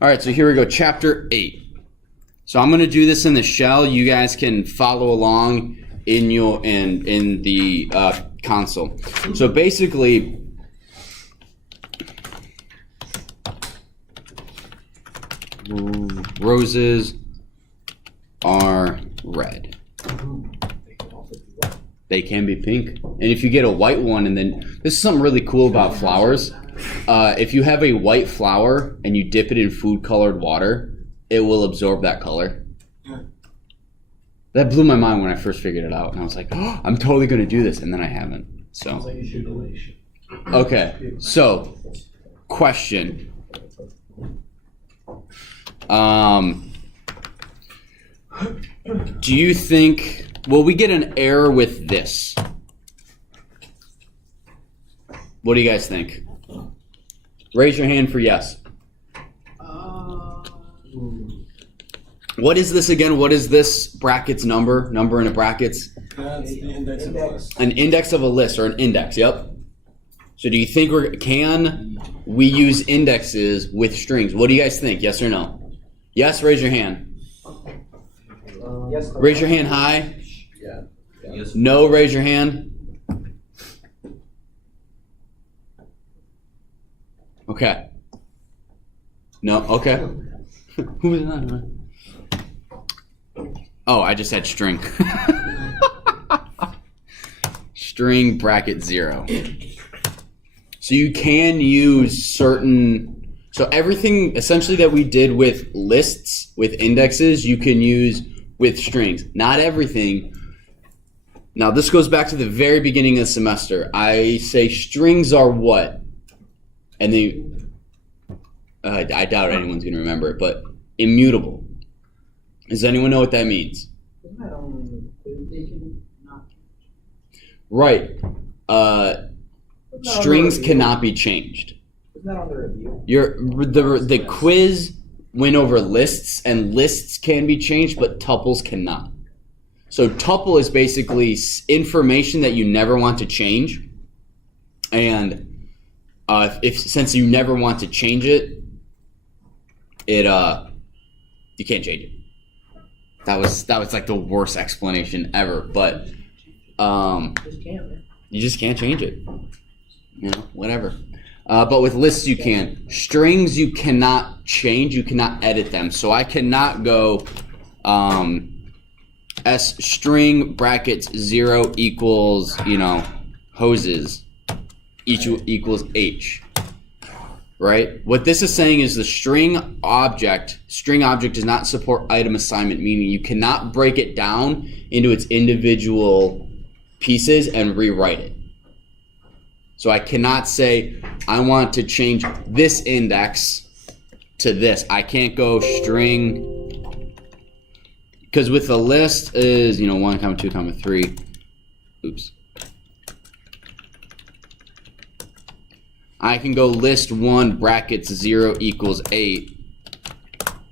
All right, so here we go, chapter 8. So I'm going to do this in the shell. You guys can follow along in the console. So basically, roses are red. They can be pink. And if you get a white one, and then this is something really cool about flowers. If you have a white flower and you dip it in food-colored water, it will absorb that color. That blew my mind when I first figured it out, and I was like, "Oh, I'm totally going to do this," and then I haven't. So, okay. So, question. Do you think? Will we get an error with this? What do you guys think? Raise your hand for yes. What is this again? What is this brackets number? Number in a brackets? That's the index of a list. An index of a list, or an index, yep. So do you think can we use indexes with strings? What do you guys think? Yes or no? Yes, raise your hand. Yes. Raise your hand high. Yeah. Yes. No, raise your hand. Okay. No, okay. Who was that? Oh, I just had string. String bracket 0. So you can use certain, so everything essentially that we did with lists, with indexes, you can use with strings. Not everything. Now this goes back to the very beginning of the semester. I say strings are what? And then, I doubt anyone's going to remember it, but immutable. Does anyone know what that means? Right. Strings cannot be changed. Isn't that on the review? The quiz went over lists, and lists can be changed, but tuples cannot. So tuple is basically information that you never want to change, and since you never want to change it, you can't change it. That was like the worst explanation ever, but you just can't change it. You know, whatever. But with lists you can. Strings you cannot change. You cannot edit them. So I cannot go S string brackets 0 equals, hoses equals H. Right? What this is saying is the string object does not support item assignment, meaning you cannot break it down into its individual pieces and rewrite it. So I cannot say, I want to change this index to this. I can't go string, because with the list is, 1, 2, 3. Oops. I can go list 1 brackets 0 equals 8,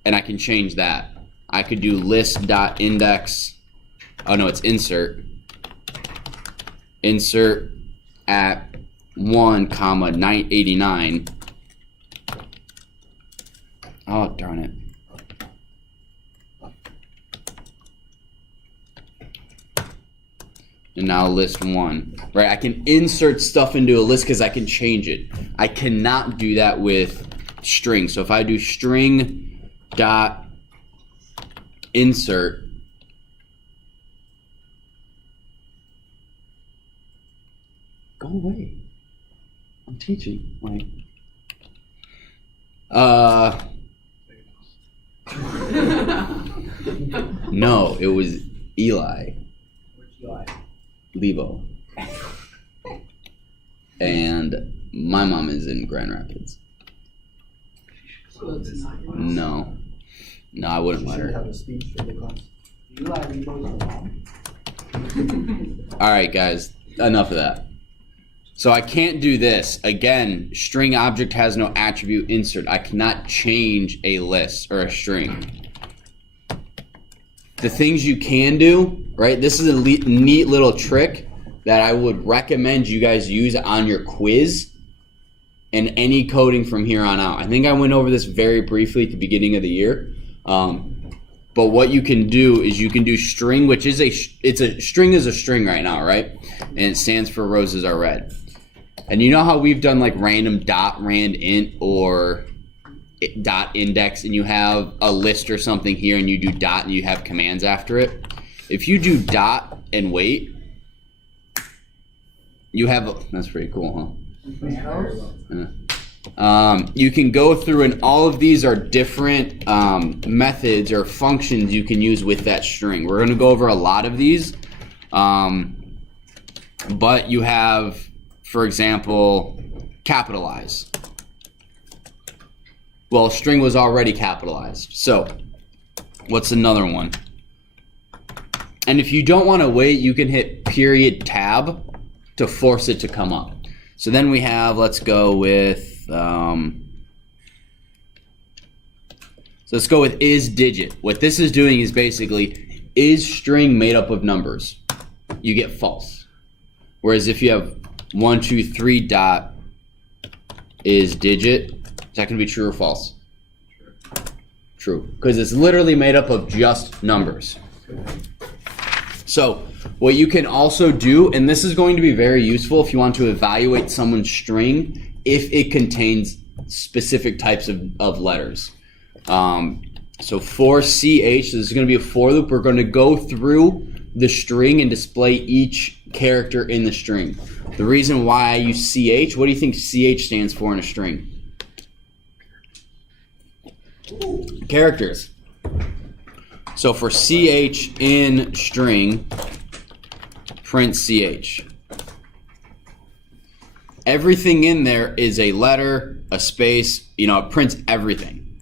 and I can change that. I could do list dot index. Oh no, it's insert. Insert at 1, 989. Oh darn it. And now list 1, right? I can insert stuff into a list because I can change it. I cannot do that with string. So if I do string dot insert, go away. I'm teaching. Like, no, it was Eli. Levo. And my mom is in Grand Rapids. No, I wouldn't let her. Alright guys, enough of that. So I can't do this. Again, string object has no attribute insert. I cannot change a list or a string. The things you can do, right? This is a neat little trick that I would recommend you guys use on your quiz. and any coding from here on out. I think I went over this very briefly at the beginning of the year. But what you can do is you can do string, which is string is a string right now, right? And it stands for roses are red. And you know how we've done like random dot rand int or dot index, and you have a list or something here and you do dot and you have commands after it. If you do dot and wait, you have, that's pretty cool, huh? Yeah. You can go through, and all of these are different methods or functions you can use with that string. We're going to go over a lot of these, but you have, for example, capitalize. Well, string was already capitalized. So what's another one? And if you don't want to wait, you can hit period tab to force it to come up. So then we have, let's go with, so let's go with is digit. What this is doing is basically, is string made up of numbers? You get false. Whereas if you have 1, 2, 3 dot is digit, is that going to be true or false? True. Because it's literally made up of just numbers. So what you can also do, and this is going to be very useful if you want to evaluate someone's string if it contains specific types of letters. So for CH, this is going to be a for loop. We're going to go through the string and display each character in the string. The reason why I use CH, what do you think CH stands for in a string? Characters. So for CH in string, print CH. Everything in there is a letter, a space, it prints everything.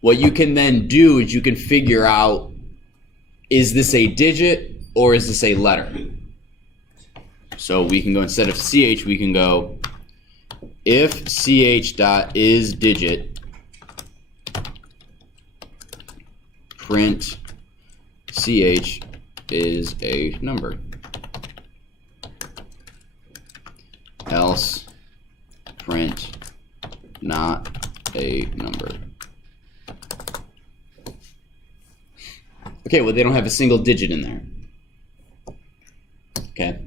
What you can then do is you can figure out, is this a digit or is this a letter? So we can go, instead of CH, we can go, if CH dot is digit, print CH is a number. Else print not a number. Okay, well, they don't have a single digit in there. Okay,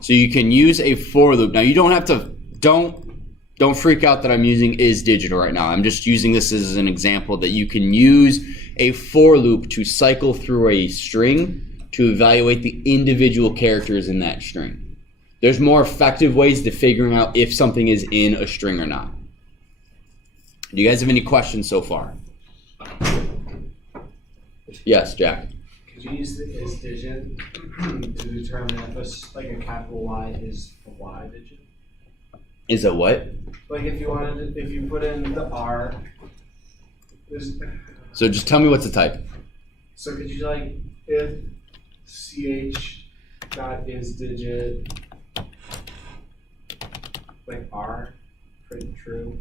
so you can use a for loop. Now you don't have to, don't freak out that I'm using is digital right now. I'm just using this as an example that you can use a for loop to cycle through a string to evaluate the individual characters in that string. There's more effective ways to figuring out if something is in a string or not. Do you guys have any questions so far? Yes, Jack. Could you use the is digit to determine if a capital Y is a Y digit? Is a what? Like if you put in the R, so just tell me what's the type. So could you if CH dot is digit R, print true?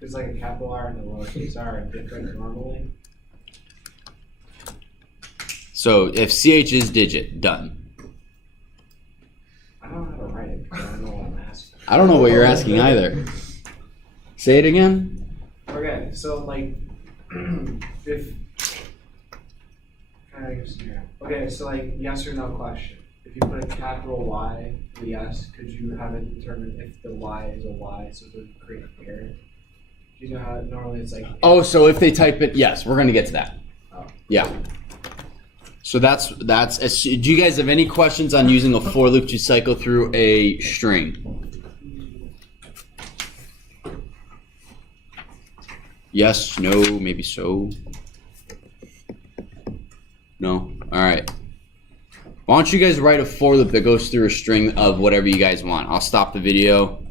Because a capital R and a lowercase r are different normally. So if CH is digit, done. I don't know how to write it because I don't know what I'm asking. I don't know what you're asking either. Say it again. Okay, so if okay, so yes or no question. If you put a capital Y for yes, could you have it determine if the Y is a Y so it would create a pair? You know how normally it's oh, so if they type it, yes, we're gonna get to that. Oh. Yeah. So that's. Do you guys have any questions on using a for loop to cycle through a string? Yes, no, maybe so. No? All right. Why don't you guys write a for loop that goes through a string of whatever you guys want? I'll stop the video.